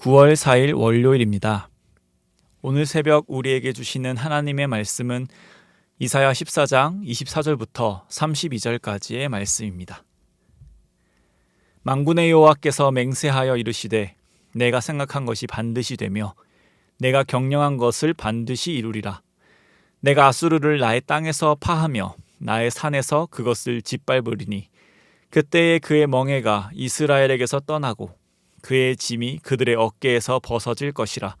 9월 4일 월요일입니다. 오늘 새벽 우리에게 주시는 하나님의 말씀은 이사야 14장 24절부터 32절까지의 말씀입니다. 만군의 여호와께서 맹세하여 이르시되 내가 생각한 것이 반드시 되며 내가 경영한 것을 반드시 이루리라. 내가 아수르를 나의 땅에서 파하며 나의 산에서 그것을 짓밟으리니 그때에 그의 멍에가 이스라엘에게서 떠나고 그의 짐이 그들의 어깨에서 벗어질 것이라.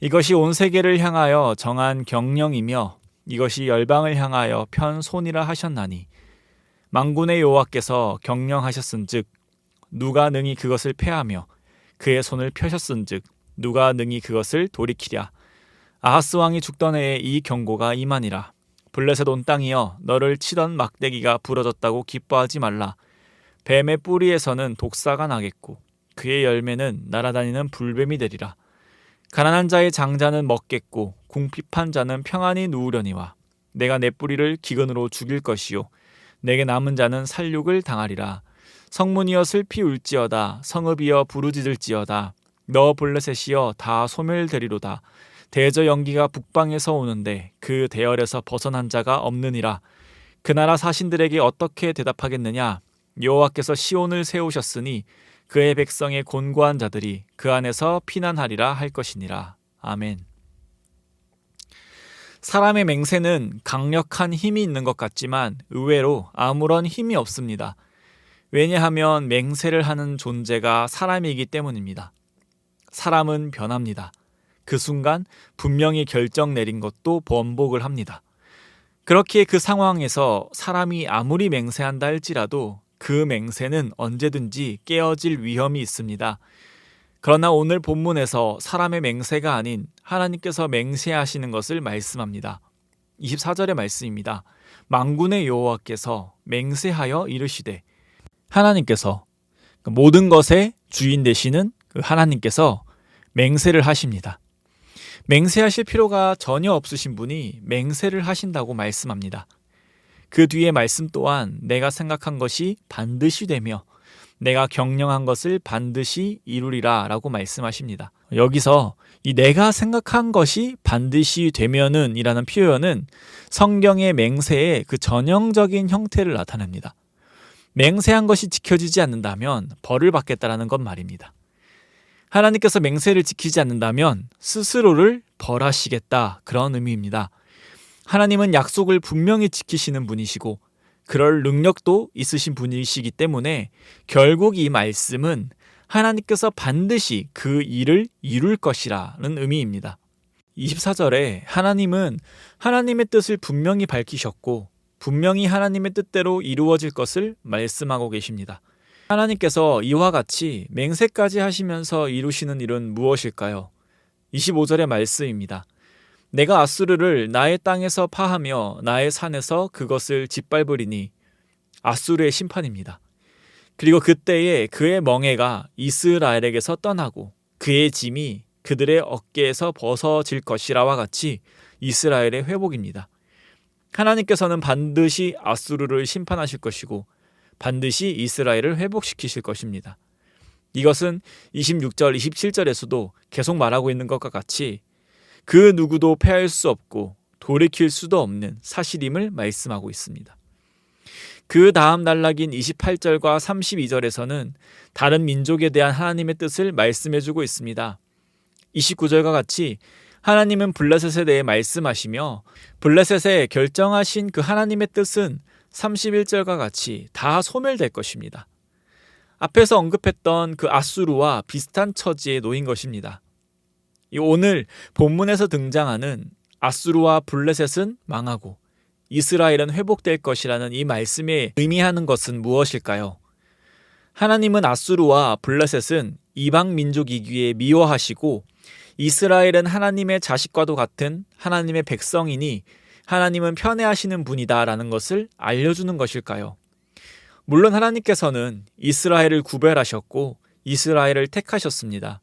이것이 온 세계를 향하여 정한 경령이며 이것이 열방을 향하여 편 손이라 하셨나니 만군의 여호와께서 경령하셨은즉 누가 능히 그것을 패하며 그의 손을 펴셨은즉 누가 능히 그것을 돌이키랴. 아하스 왕이 죽던 해에 이 경고가 임하니라. 블레셋 온 땅이여 너를 치던 막대기가 부러졌다고 기뻐하지 말라. 뱀의 뿌리에서는 독사가 나겠고 그의 열매는 날아다니는 불뱀이 되리라. 가난한 자의 장자는 먹겠고 궁핍한 자는 평안히 누우려니와 내가 내 뿌리를 기근으로 죽일 것이요 내게 남은 자는 살육을 당하리라. 성문이여 슬피 울지어다. 성읍이여 부르짖을지어다. 너 블레셋이여 다 소멸되리로다. 대저 연기가 북방에서 오는데 그 대열에서 벗어난 자가 없느니라. 그 나라 사신들에게 어떻게 대답하겠느냐. 여호와께서 시온을 세우셨으니 그의 백성의 곤고한 자들이 그 안에서 피난하리라 할 것이니라. 아멘. 사람의 맹세는 강력한 힘이 있는 것 같지만 의외로 아무런 힘이 없습니다. 왜냐하면 맹세를 하는 존재가 사람이기 때문입니다. 사람은 변합니다. 그 순간 분명히 결정 내린 것도 번복을 합니다. 그렇기에 그 상황에서 사람이 아무리 맹세한다 할지라도 그 맹세는 언제든지 깨어질 위험이 있습니다. 그러나 오늘 본문에서 사람의 맹세가 아닌 하나님께서 맹세하시는 것을 말씀합니다. 24절의 말씀입니다. 만군의 여호와께서 맹세하여 이르시되 하나님께서 모든 것의 주인 되시는 그 하나님께서 맹세를 하십니다. 맹세하실 필요가 전혀 없으신 분이 맹세를 하신다고 말씀합니다. 그 뒤에 말씀 또한 내가 생각한 것이 반드시 되며 내가 경영한 것을 반드시 이루리라 라고 말씀하십니다. 여기서 이 내가 생각한 것이 반드시 되면은 이라는 표현은 성경의 맹세의 그 전형적인 형태를 나타냅니다. 맹세한 것이 지켜지지 않는다면 벌을 받겠다라는 것 말입니다. 하나님께서 맹세를 지키지 않는다면 스스로를 벌하시겠다 그런 의미입니다. 하나님은 약속을 분명히 지키시는 분이시고 그럴 능력도 있으신 분이시기 때문에 결국 이 말씀은 하나님께서 반드시 그 일을 이룰 것이라는 의미입니다. 24절에 하나님은 하나님의 뜻을 분명히 밝히셨고 분명히 하나님의 뜻대로 이루어질 것을 말씀하고 계십니다. 하나님께서 이와 같이 맹세까지 하시면서 이루시는 일은 무엇일까요? 25절의 말씀입니다. 내가 아수르를 나의 땅에서 파하며 나의 산에서 그것을 짓밟으리니 아수르의 심판입니다. 그리고 그때에 그의 멍에가 이스라엘에게서 떠나고 그의 짐이 그들의 어깨에서 벗어질 것이라와 같이 이스라엘의 회복입니다. 하나님께서는 반드시 아수르를 심판하실 것이고 반드시 이스라엘을 회복시키실 것입니다. 이것은 26절, 27절에서도 계속 말하고 있는 것과 같이 그 누구도 패할 수 없고 돌이킬 수도 없는 사실임을 말씀하고 있습니다. 그 다음 단락인 28절과 32절에서는 다른 민족에 대한 하나님의 뜻을 말씀해주고 있습니다. 29절과 같이 하나님은 블레셋에 대해 말씀하시며 블레셋에 결정하신 그 하나님의 뜻은 31절과 같이 다 소멸될 것입니다. 앞에서 언급했던 그 아수르와 비슷한 처지에 놓인 것입니다. 오늘 본문에서 등장하는 아수르와 블레셋은 망하고 이스라엘은 회복될 것이라는 이 말씀에 의미하는 것은 무엇일까요? 하나님은 아수르와 블레셋은 이방 민족이기에 미워하시고 이스라엘은 하나님의 자식과도 같은 하나님의 백성이니 하나님은 편애하시는 분이다라는 것을 알려주는 것일까요? 물론 하나님께서는 이스라엘을 구별하셨고 이스라엘을 택하셨습니다.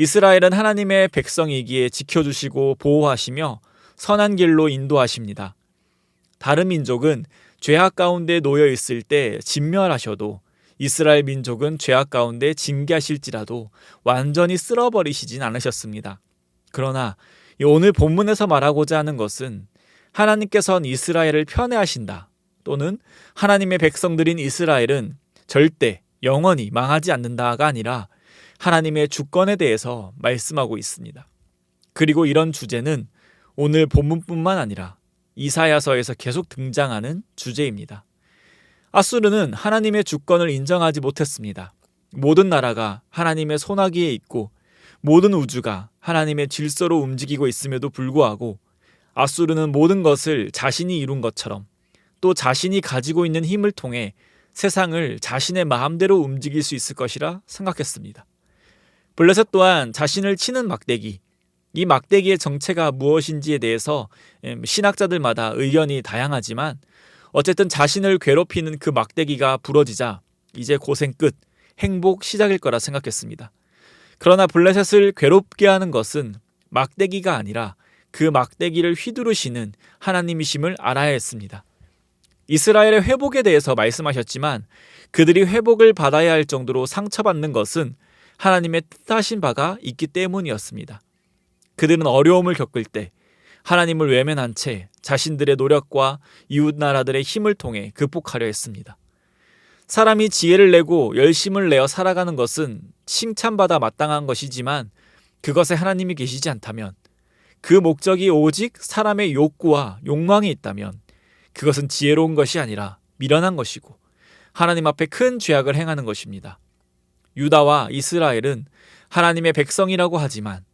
이스라엘은 하나님의 백성이기에 지켜주시고 보호하시며 선한 길로 인도하십니다. 다른 민족은 죄악 가운데 놓여 있을 때 진멸하셔도 이스라엘 민족은 죄악 가운데 징계하실지라도 완전히 쓸어버리시진 않으셨습니다. 그러나 오늘 본문에서 말하고자 하는 것은 하나님께서는 이스라엘을 편애하신다, 또는 하나님의 백성들인 이스라엘은 절대 영원히 망하지 않는다가 아니라 하나님의 주권에 대해서 말씀하고 있습니다. 그리고 이런 주제는 오늘 본문뿐만 아니라 이사야서에서 계속 등장하는 주제입니다. 아수르는 하나님의 주권을 인정하지 못했습니다. 모든 나라가 하나님의 손아귀에 있고 모든 우주가 하나님의 질서로 움직이고 있음에도 불구하고 아수르는 모든 것을 자신이 이룬 것처럼, 또 자신이 가지고 있는 힘을 통해 세상을 자신의 마음대로 움직일 수 있을 것이라 생각했습니다. 블레셋 또한 자신을 치는 막대기, 이 막대기의 정체가 무엇인지에 대해서 신학자들마다 의견이 다양하지만 어쨌든 자신을 괴롭히는 그 막대기가 부러지자 이제 고생 끝, 행복 시작일 거라 생각했습니다. 그러나 블레셋을 괴롭게 하는 것은 막대기가 아니라 그 막대기를 휘두르시는 하나님이심을 알아야 했습니다. 이스라엘의 회복에 대해서 말씀하셨지만 그들이 회복을 받아야 할 정도로 상처받는 것은 하나님의 뜻하신 바가 있기 때문이었습니다. 그들은 어려움을 겪을 때 하나님을 외면한 채 자신들의 노력과 이웃 나라들의 힘을 통해 극복하려 했습니다. 사람이 지혜를 내고 열심을 내어 살아가는 것은 칭찬받아 마땅한 것이지만 그것에 하나님이 계시지 않다면, 그 목적이 오직 사람의 욕구와 욕망이 있다면 그것은 지혜로운 것이 아니라 미련한 것이고 하나님 앞에 큰 죄악을 행하는 것입니다. 유다와 이스라엘은 하나님의 백성이라고 하지만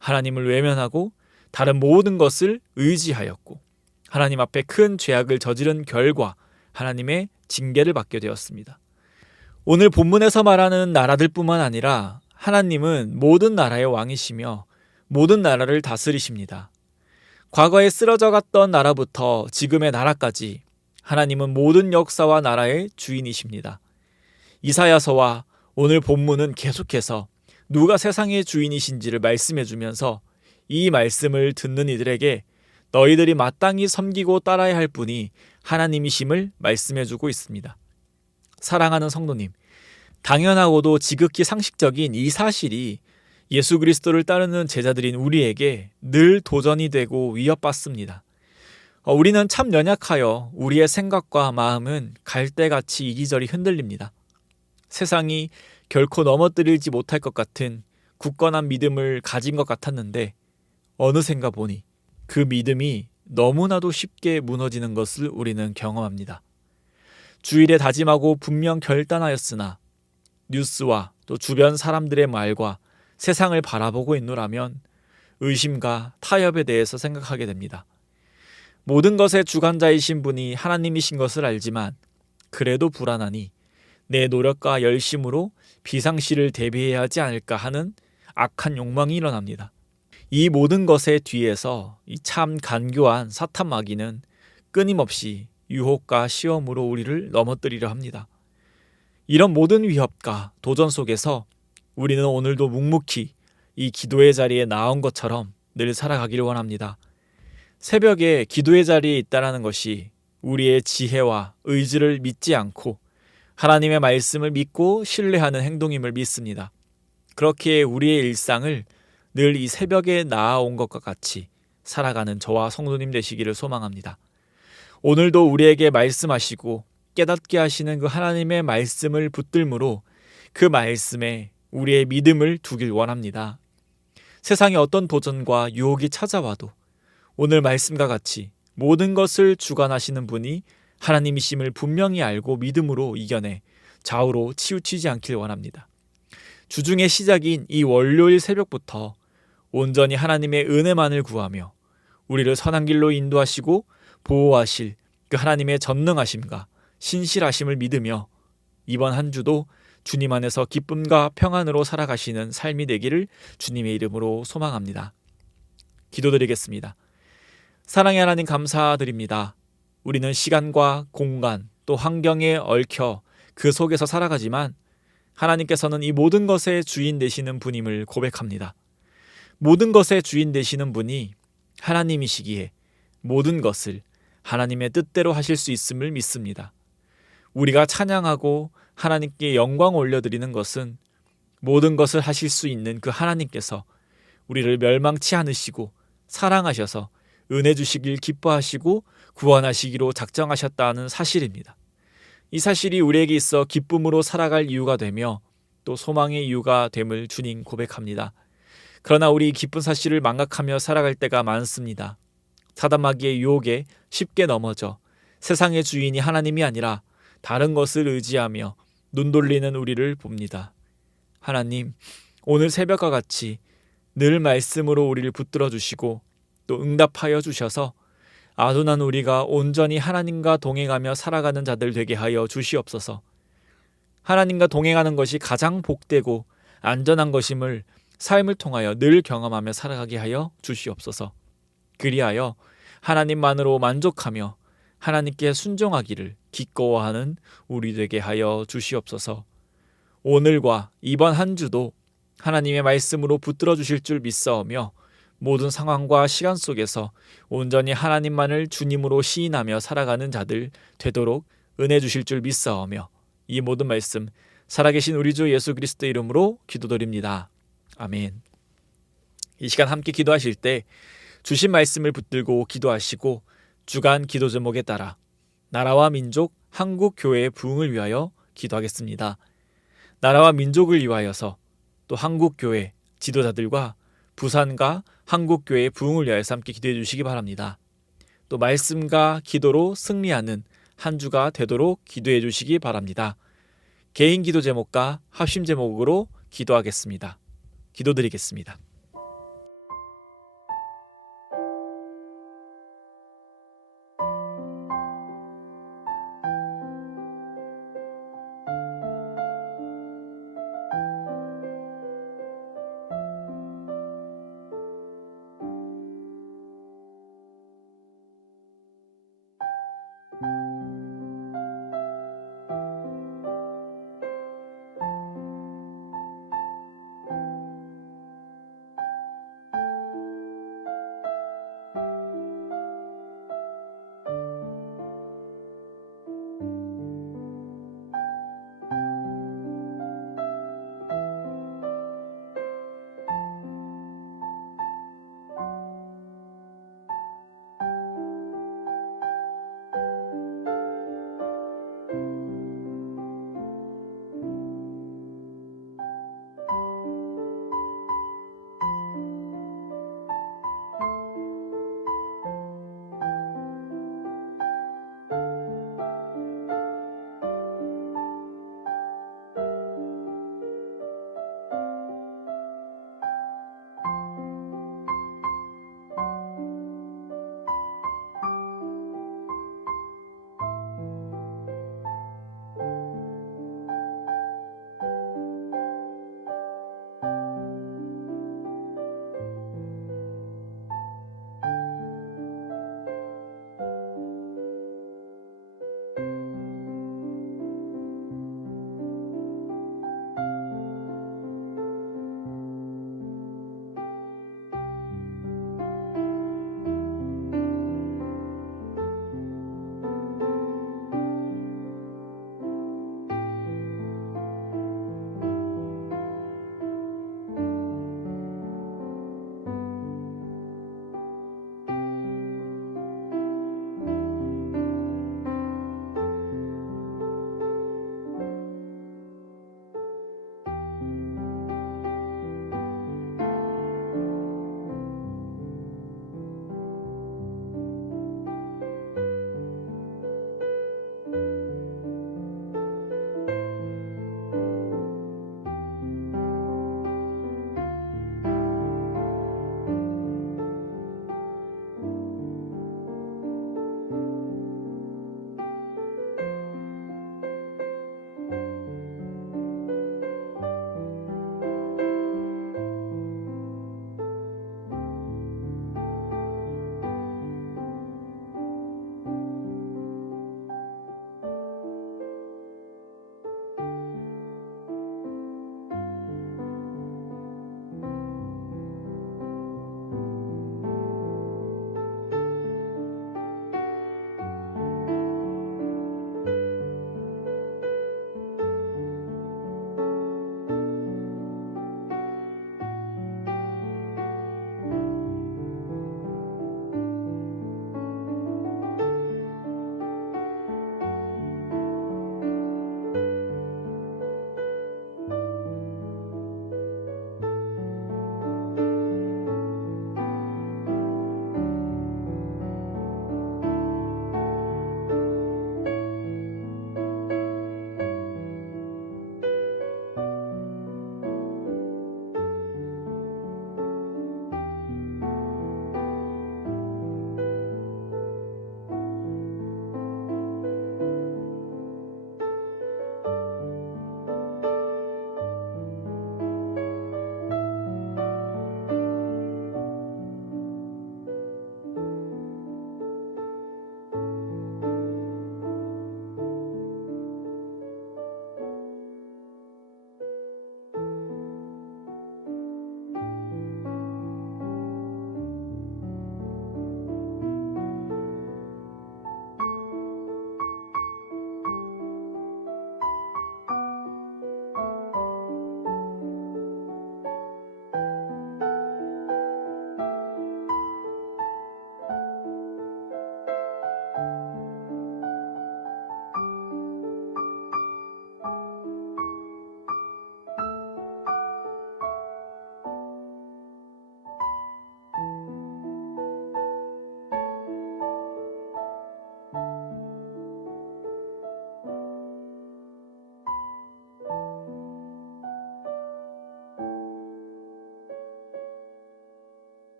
하나님을 외면하고 다른 모든 것을 의지하였고 하나님 앞에 큰 죄악을 저지른 결과 하나님의 징계를 받게 되었습니다. 오늘 본문에서 말하는 나라들뿐만 아니라 하나님은 모든 나라의 왕이시며 모든 나라를 다스리십니다. 과거에 쓰러져 갔던 나라부터 지금의 나라까지 하나님은 모든 역사와 나라의 주인이십니다. 이사야서와 오늘 본문은 계속해서 누가 세상의 주인이신지를 말씀해 주면서 이 말씀을 듣는 이들에게 너희들이 마땅히 섬기고 따라야 할 분이 하나님이심을 말씀해 주고 있습니다. 사랑하는 성도님, 당연하고도 지극히 상식적인 이 사실이 예수 그리스도를 따르는 제자들인 우리에게 늘 도전이 되고 위협받습니다. 우리는 참 연약하여 우리의 생각과 마음은 갈대같이 이리저리 흔들립니다. 세상이 결코 넘어뜨리지 못할 것 같은 굳건한 믿음을 가진 것 같았는데 어느샌가 보니 그 믿음이 너무나도 쉽게 무너지는 것을 우리는 경험합니다. 주일에 다짐하고 분명 결단하였으나 뉴스와 또 주변 사람들의 말과 세상을 바라보고 있노라면 의심과 타협에 대해서 생각하게 됩니다. 모든 것의 주관자이신 분이 하나님이신 것을 알지만 그래도 불안하니 내 노력과 열심으로 비상시를 대비해야 하지 않을까 하는 악한 욕망이 일어납니다. 이 모든 것의 뒤에서 이 참 간교한 사탄 마귀는 끊임없이 유혹과 시험으로 우리를 넘어뜨리려 합니다. 이런 모든 위협과 도전 속에서 우리는 오늘도 묵묵히 이 기도의 자리에 나온 것처럼 늘 살아가기를 원합니다. 새벽에 기도의 자리에 있다는 것이 우리의 지혜와 의지를 믿지 않고 하나님의 말씀을 믿고 신뢰하는 행동임을 믿습니다. 그렇게 우리의 일상을 늘 이 새벽에 나아온 것과 같이 살아가는 저와 성도님 되시기를 소망합니다. 오늘도 우리에게 말씀하시고 깨닫게 하시는 그 하나님의 말씀을 붙들므로 그 말씀에 우리의 믿음을 두길 원합니다. 세상에 어떤 도전과 유혹이 찾아와도 오늘 말씀과 같이 모든 것을 주관하시는 분이 하나님이심을 분명히 알고 믿음으로 이겨내 좌우로 치우치지 않길 원합니다. 주중의 시작인 이 월요일 새벽부터 온전히 하나님의 은혜만을 구하며 우리를 선한 길로 인도하시고 보호하실 그 하나님의 전능하심과 신실하심을 믿으며 이번 한 주도 주님 안에서 기쁨과 평안으로 살아가시는 삶이 되기를 주님의 이름으로 소망합니다. 기도드리겠습니다. 사랑의 하나님 감사드립니다. 우리는 시간과 공간 또 환경에 얽혀 그 속에서 살아가지만 하나님께서는 이 모든 것의 주인 되시는 분임을 고백합니다. 모든 것의 주인 되시는 분이 하나님이시기에 모든 것을 하나님의 뜻대로 하실 수 있음을 믿습니다. 우리가 찬양하고 하나님께 영광 올려드리는 것은 모든 것을 하실 수 있는 그 하나님께서 우리를 멸망치 않으시고 사랑하셔서 은혜 주시길 기뻐하시고 구원하시기로 작정하셨다는 사실입니다. 이 사실이 우리에게 있어 기쁨으로 살아갈 이유가 되며 또 소망의 이유가 됨을 주님 고백합니다. 그러나 우리 기쁜 사실을 망각하며 살아갈 때가 많습니다. 사단마귀의 유혹에 쉽게 넘어져 세상의 주인이 하나님이 아니라 다른 것을 의지하며 눈 돌리는 우리를 봅니다. 하나님, 오늘 새벽과 같이 늘 말씀으로 우리를 붙들어 주시고 또 응답하여 주셔서 아둔한 우리가 온전히 하나님과 동행하며 살아가는 자들 되게 하여 주시옵소서. 하나님과 동행하는 것이 가장 복되고 안전한 것임을 삶을 통하여 늘 경험하며 살아가게 하여 주시옵소서. 그리하여 하나님만으로 만족하며 하나님께 순종하기를 기꺼워하는 우리 되게 하여 주시옵소서. 오늘과 이번 한 주도 하나님의 말씀으로 붙들어 주실 줄 믿사오며 모든 상황과 시간 속에서 온전히 하나님만을 주님으로 시인하며 살아가는 자들 되도록 은혜 주실 줄 믿사오며 이 모든 말씀 살아계신 우리 주 예수 그리스도의 이름으로 기도드립니다. 아멘. 이 시간 함께 기도하실 때 주신 말씀을 붙들고 기도하시고 주간 기도 제목에 따라 나라와 민족, 한국 교회의 부흥을 위하여 기도하겠습니다. 나라와 민족을 위하여서 또 한국 교회 지도자들과 부산과 한국 교회의 부흥을 위하여서 함께 기도해 주시기 바랍니다. 또 말씀과 기도로 승리하는 한 주가 되도록 기도해 주시기 바랍니다. 개인 기도 제목과 합심 제목으로 기도하겠습니다. 기도드리겠습니다.